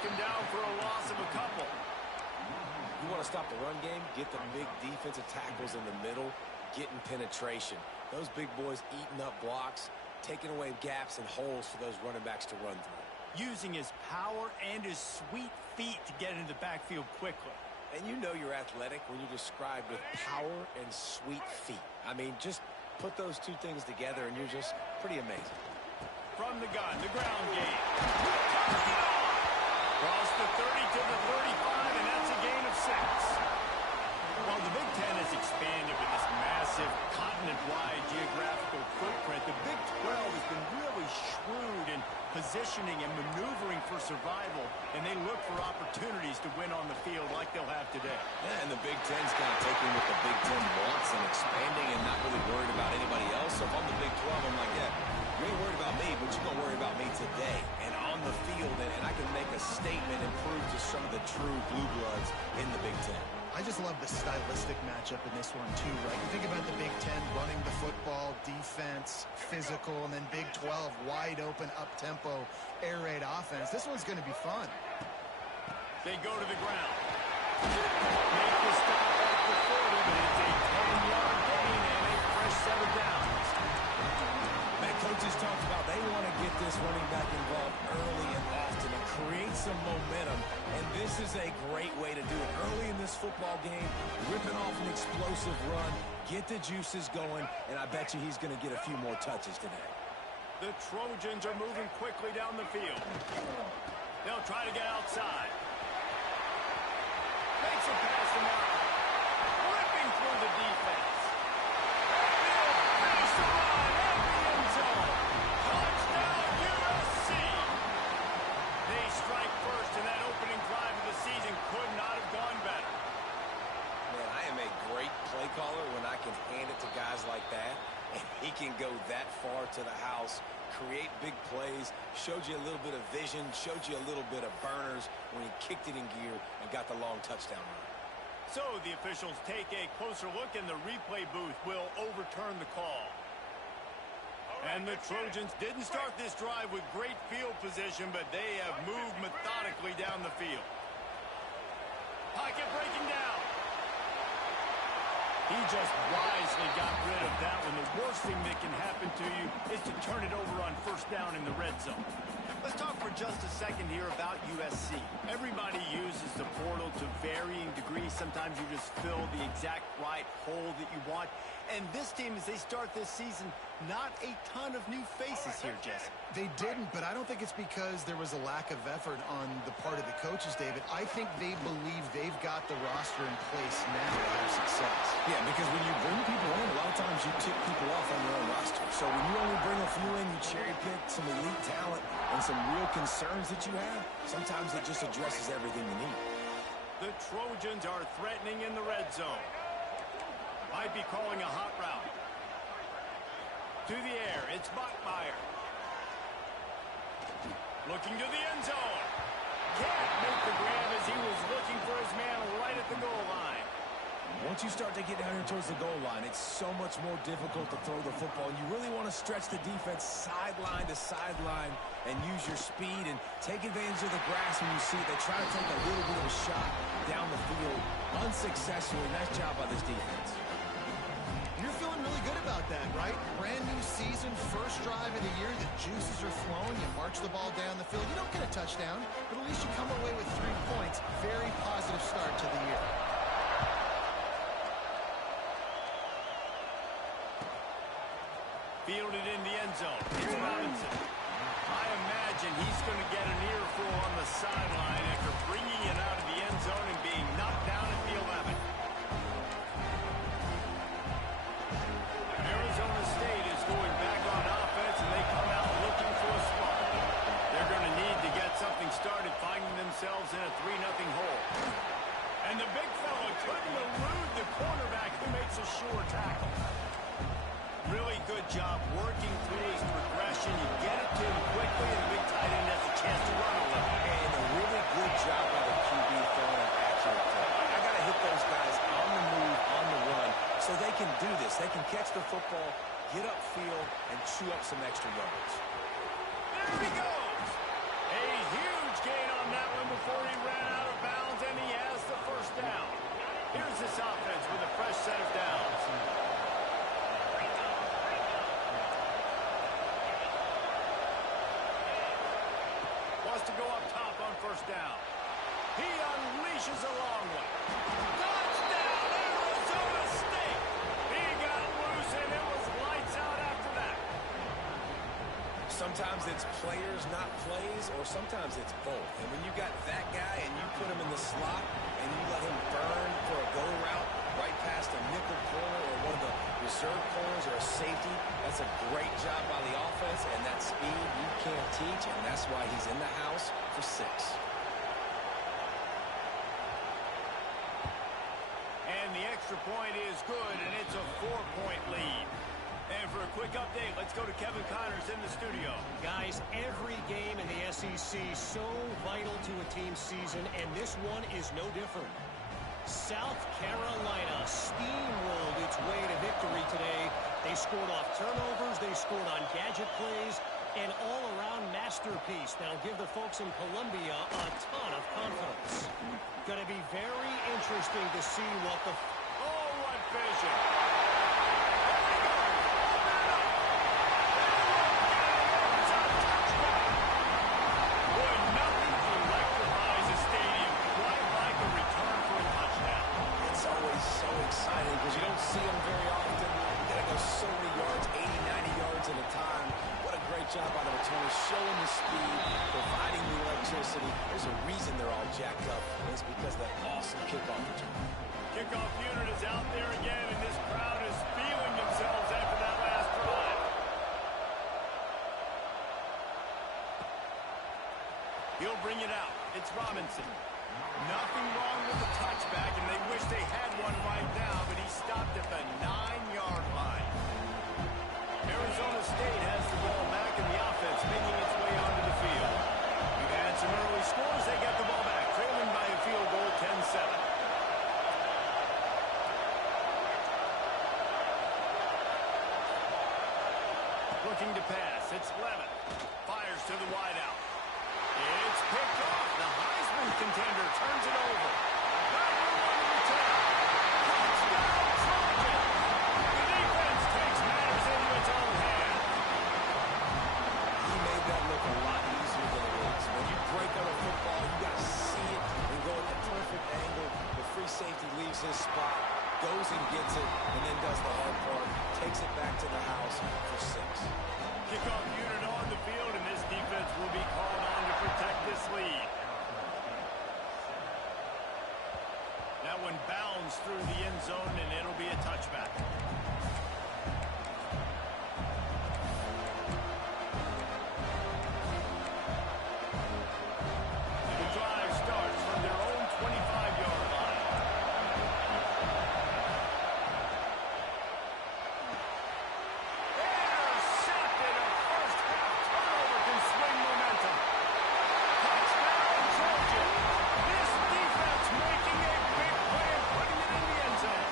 knock him down for a loss of a couple. You want to stop the run game? Get the big defensive tackles in the middle, getting penetration. Those big boys eating up blocks, taking away gaps and holes for those running backs to run through. Using his power and his sweet feet to get into the backfield quickly. And you know you're athletic when you're described with power and sweet feet. I mean, just put those two things together and you're just pretty amazing. From the gun, the ground game. Cross the 30 to the 35, and that's a gain of 6. While the Big Ten has expanded with this massive continent-wide geographical footprint, the Big 12 has been really shrewd in positioning and maneuvering for survival, and they look for opportunities to win on the field like they'll have today. Yeah, and the Big Ten's kind of taking what the Big Ten wants and expanding and not really worried about anybody else. So if I'm the Big 12, I'm like, yeah, you ain't worried about me, but you're going to worry about me today and on the field, and I can make a statement and prove to some of the true blue bloods in the Big Ten. I just love the stylistic matchup in this one, too, right? You think about the Big Ten running the football, defense, physical, and then Big 12, wide open, up-tempo, air raid offense. This one's going to be fun. They go to the ground. Make the stop at the 40, but it's a 10-yard gain and a fresh set of downs. Man, coaches talked about they want to get this running back involved early and often and create some momentum, and this is a great way to do it. Early in this football game, ripping off an explosive run, get the juices going, and I bet you he's going to get a few more touches today. The Trojans are moving quickly down the field. They'll try to get outside. Makes a pass to Martin. Ripping through the defense. Finish the line at the end zone. Touchdown, USC. They strike first, and that opening drive of the season could not have gone better. Man, I am a great play caller when I can hand it to guys like that, and he can go that far to the house, create big plays, showed you a little bit of vision, showed you a little bit of burners when he kicked it in gear and got the long touchdown run. So the officials take a closer look, and the replay booth will overturn the call. And the Trojans didn't start this drive with great field position, but they have moved methodically down the field. Pocket breaking down. He just wisely got rid of that one. The worst thing that can happen to you is to turn it over on first down in the red zone. Let's talk for just a second here about USC. Everybody uses the portal to varying degrees. Sometimes you just fill the exact right hole that you want. And this team, as they start this season, not a ton of new faces here, Jesse. They didn't, but I don't think it's because there was a lack of effort on the part of the coaches, David. I think they believe they've got the roster in place now to have success. Yeah, because when you bring people in, a lot of times you tick people off on your own roster. So when you only bring a few in, you cherry pick some elite talent and some real concerns that you have, sometimes it just addresses everything you need. The Trojans are threatening in the red zone. Might be calling a hot route. To the air, it's Bachmeier. Looking to the end zone. Can't make the grab as he was looking for his man right at the goal line. Once you start to get down here towards the goal line, it's so much more difficult to throw the football. And you really want to stretch the defense sideline to sideline and use your speed and take advantage of the grass when you see it. They try to take a little bit of a shot down the field unsuccessfully. Nice job by this defense. You're feeling really good about that, right? Brand new season, first drive of the year. The juices are flowing. You march the ball down the field. You don't get a touchdown, but at least you come away with 3 points. Very positive start to the year. Fielded in the end zone. It's Robinson. I imagine he's going to get an earful on the sideline after bringing it out of the end zone and being knocked down at the 11. Arizona State is going back on offense, and they come out looking for a spot. They're going to need to get something started, finding themselves in a 3-0 hole. And the big fella couldn't elude the cornerback who makes a sure tackle. Really good job working through his progression. You get it to him quickly, and the big tight end has a chance to run a little. And a really good job by the QB throwing an accurate throw. I got to hit those guys on the move, on the run, so they can do this. They can catch the football, get upfield, and chew up some extra yards. There he goes. A huge gain on that one has to go up top on first down. He unleashes a long one. Touchdown, Arizona State! He got loose, and it was lights out after that. Sometimes it's players, not plays, or sometimes it's both. And when you got that guy and you put him in the slot and you let him burn for a go route right past a nickel corner or one of the reserve corners or a safety, that's a great job by the offense, and that speed you can't teach, and that's why he's in the house for 6. And the extra point is good, and it's a 4-point lead. And for a quick update, let's go to Kevin Connors in the studio. Guys, every game in the SEC so vital to a team's season, and this one is no different. South Carolina steamrolled its way to victory today. They scored off turnovers, they scored on gadget plays, an all-around masterpiece. That'll give the folks in Columbia a ton of confidence. Going to be very interesting to see what the... Oh, what vision! Because you don't see them very often. You got to go so many yards, 80, 90 yards at a time. What a great job by the returners, showing the speed, providing the electricity. There's a reason they're all jacked up, and it's because of that awesome kickoff return. Kickoff unit is out there again, and this crowd is feeling themselves after that last drive. He'll bring it out. It's Robinson. Nothing wrong with the touchback, and they wish they had one right now, but he stopped at the 9-yard line. Arizona State has the ball back, and the offense making its way onto the field. We've had some early scores. They get the ball back, trailing by a field goal, 10-7. Looking to pass. It's Levitt. Fires to the wideout. It's picked off. The Heisman contender turns it over. Wagner on the return. Touchdown, Trojan. The defense takes matters into its own hand. He made that look a lot easier than it is. When you break on a football, you got to see it and go at the perfect angle. The free safety leaves his spot, goes and gets it, and then does the hard part, takes it back to the house for 6. Kickoff unit on the field, and this defense will be called on to protect this lead. That one bounds through the end zone, and it'll be a touchback. The drive starts from their own 25-yard line. Intercepted. A first-half turnover can swing momentum. Touchdown, Trojan. This defense making a big play and putting it in the end zone.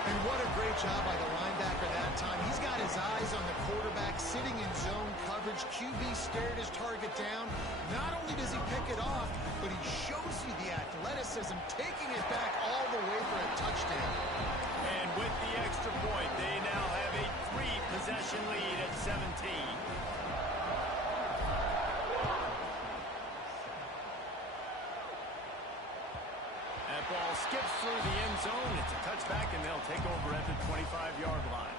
And what a great job by the linebacker that time. He's got his eyes on the quarterback, sitting in zone coverage. QB stared his target down. Not only does he pick it off, but he shows you the athleticism, taking it back all the way for a touchdown. And with the extra point, they now have a 3-possession lead at 17. That ball skips through the end zone. It's a touchback, and they'll take over at the 25-yard line.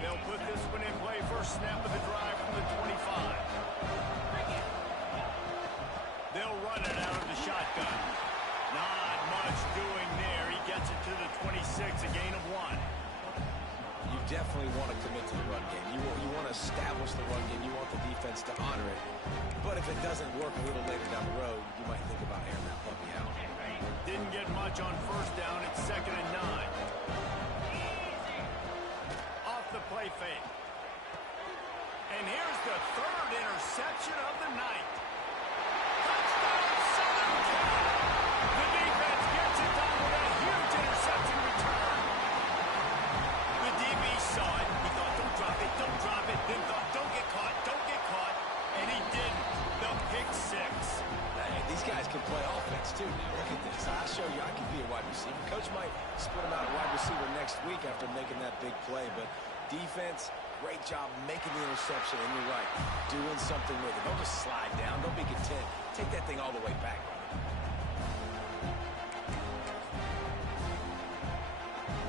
They'll put this one in play. First snap of the drive from the 25. They'll run it out of the shotgun. Not much doing there. He gets it to the 26, a gain of 1. You definitely want to commit to the run game. You want to establish the run game. You want the defense to honor it. But if it doesn't work a little later down the road, you might think about airing that puppy out. Didn't get much on first down. It's 2nd and 9. Off the play fake. And here's the 3rd interception of the night. Touchdown, Southern Cal. The defense gets it down with that huge interception return. The DB saw it. He thought, don't drop it, don't drop it. Then thought, don't get caught, don't get caught. And he didn't. The pick 6. Hey, these guys can play offense too now. Look at this. I show you I can be a wide receiver. Coach might split him out at wide receiver next week after making that big play, but defense, great job making the interception, and you're right, doing something with it. Don't just slide down. Don't be content. Take that thing all the way back.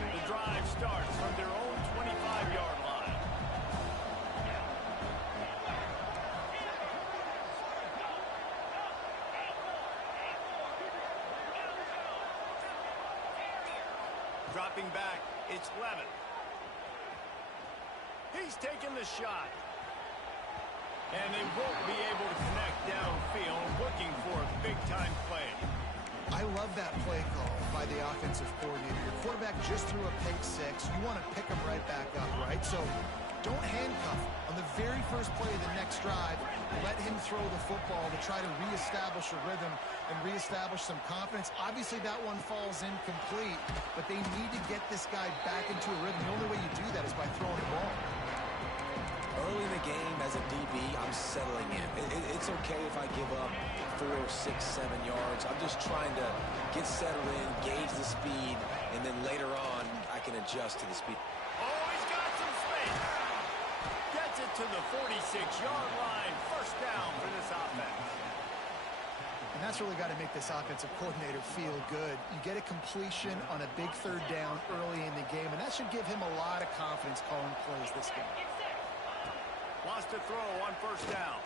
The drive starts from their own 25-yard line. Dropping back, it's Levin. He's taking the shot. And they won't be able to connect downfield, looking for a big-time play. I love that play call by the offensive coordinator. Your quarterback just threw a pick six. You want to pick him right back up, right? So don't handcuff him. On the very first play of the next drive, let him throw the football to try to reestablish a rhythm and reestablish some confidence. Obviously, that one falls incomplete, but they need to get this guy back into a rhythm. The only way you do that is by throwing the ball. Early in the game, as a DB, I'm settling in. It's okay if I give up 4, 6, 7 yards. I'm just trying to get settled in, gauge the speed, and then later on, I can adjust to the speed. Oh, he's got some space. Gets it to the 46-yard line. First down for this offense. And that's really got to make this offensive coordinator feel good. You get a completion on a big third down early in the game, and that should give him a lot of confidence calling plays this game. Wants to throw on first down.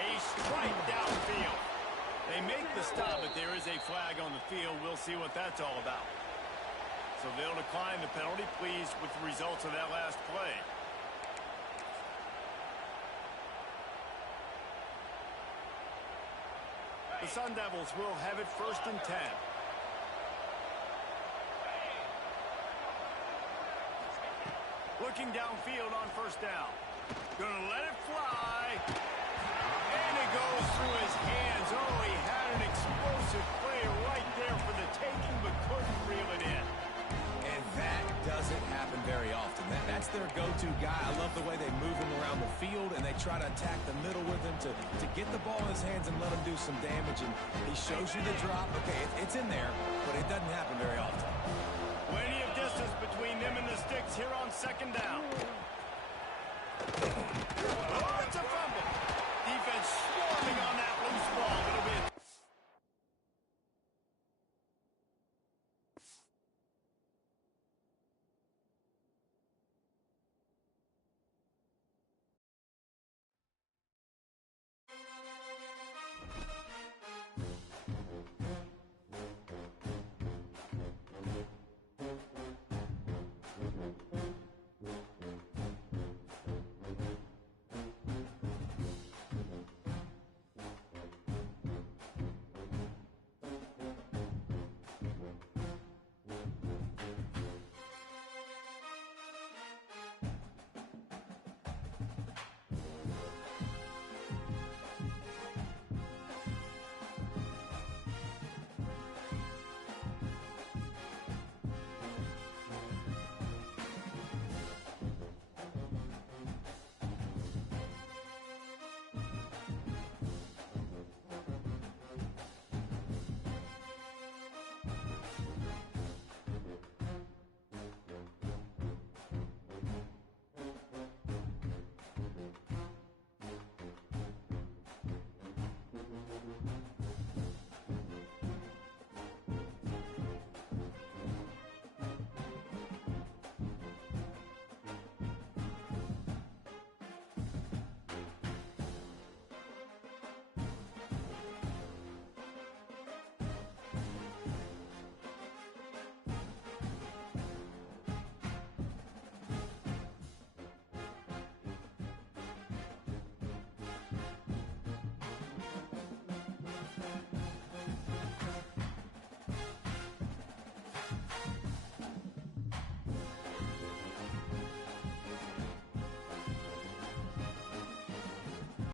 A strike downfield. They make the stop, but there is a flag on the field. We'll see what that's all about. So they'll decline the penalty, pleased with the results of that last play. The Sun Devils will have it 1st and 10. Looking downfield on first down. Gonna let it fly. And it goes through his hands. Oh, he had an explosive play right there for the taking, but couldn't reel it in. And that doesn't happen very often. That's their go-to guy. I love the way they move him around the field, and they try to attack the middle with him to get the ball in his hands and let him do some damage. And he shows you the drop. Okay, it's in there, but it doesn't happen very often. Plenty of distance between them and the sticks here on second down. Oh, it's a fumble. Defense swarms